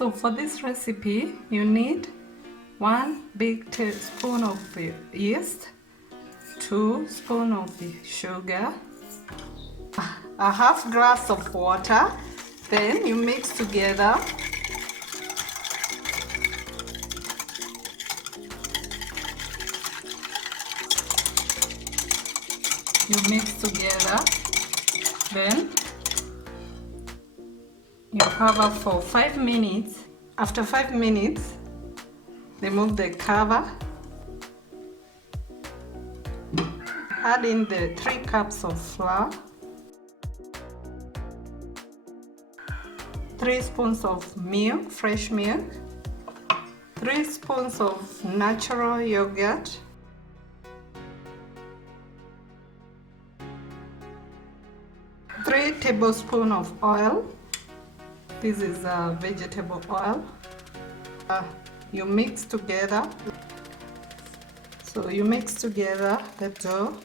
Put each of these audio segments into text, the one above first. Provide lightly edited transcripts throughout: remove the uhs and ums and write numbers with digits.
So for this recipe, you need 1 big tablespoon of yeast, 2 spoons of the sugar, a half glass of water. Then you mix together. You mix together. Then you cover for 5 minutes. After 5 minutes, remove the cover. Add in the 3 cups of flour, 3 spoons of milk, fresh milk, 3 spoons of natural yogurt, 3 tablespoons of oil. This is vegetable oil. You mix together. So you mix together the dough.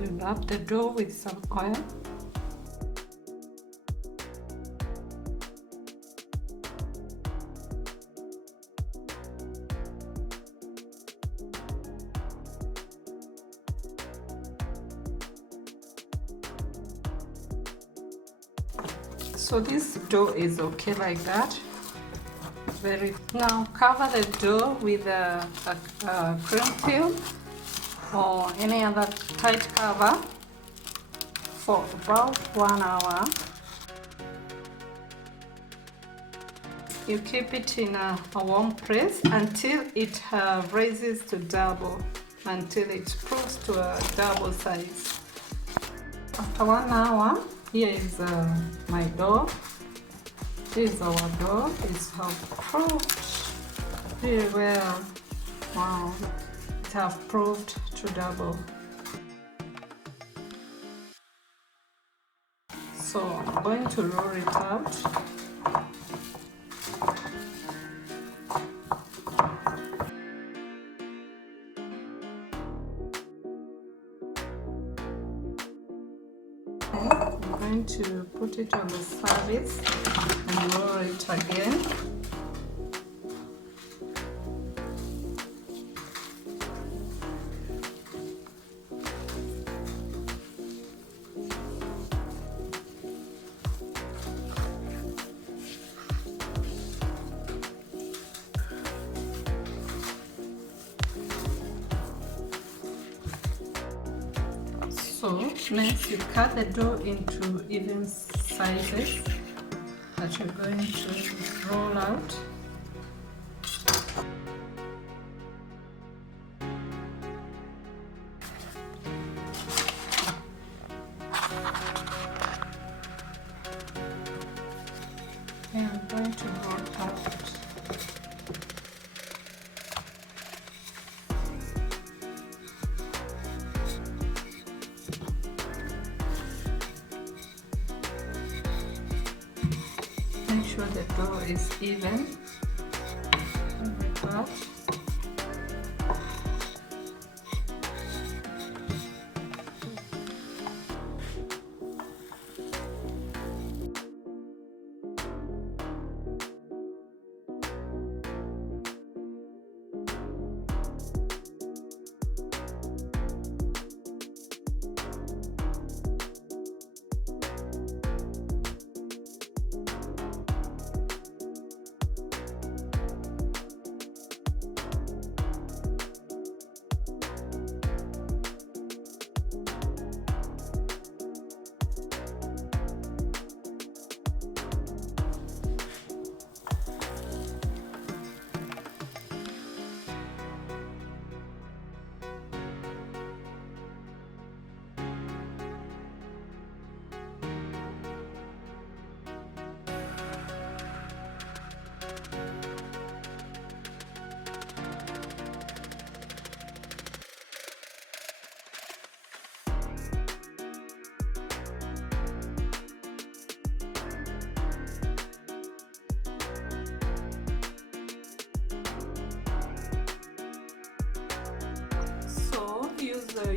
You rub the dough with some oil. So this dough is okay like that. Now cover the dough with a cream film or any other tight cover for about 1 hour. You keep it in a warm place until it raises to double, until it proves to a double size. After 1 hour, here is my dough. This is our dough. It's proved very well. Wow, it has proved to double. So I'm going to roll it out. I'm going to put it on the surface and roll it again. So next you cut the dough into even sizes that you're going to roll out. And I'm going to roll out. Make sure the dough is even like that.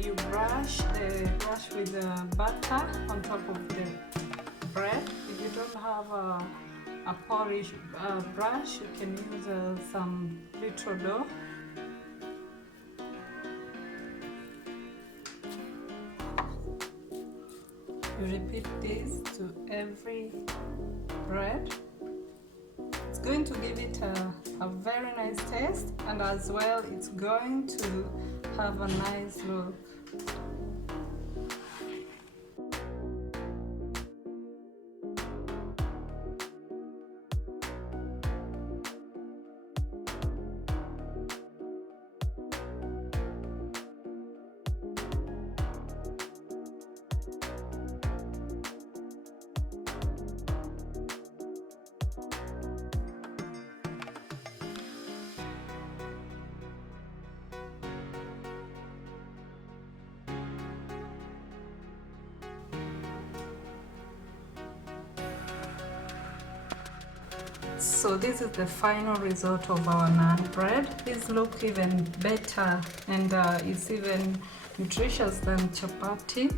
you brush with butter on top of the bread. If you don't have a polish brush, you can use some little dough. You repeat this to every bread. It's going to give it a very nice taste, and as well it's going to have a nice look. So this is the final result of our naan bread. This looks even better, and it's even nutritious than chapati.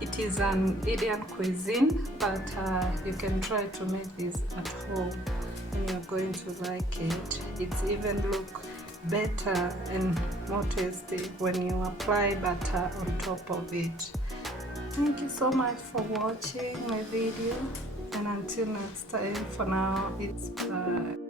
It is an Indian cuisine, but you can try to make this at home and you're going to like it. It's even look better and more tasty when you apply butter on top of it. Thank you so much for watching my video, and until next time, for now, it's bye.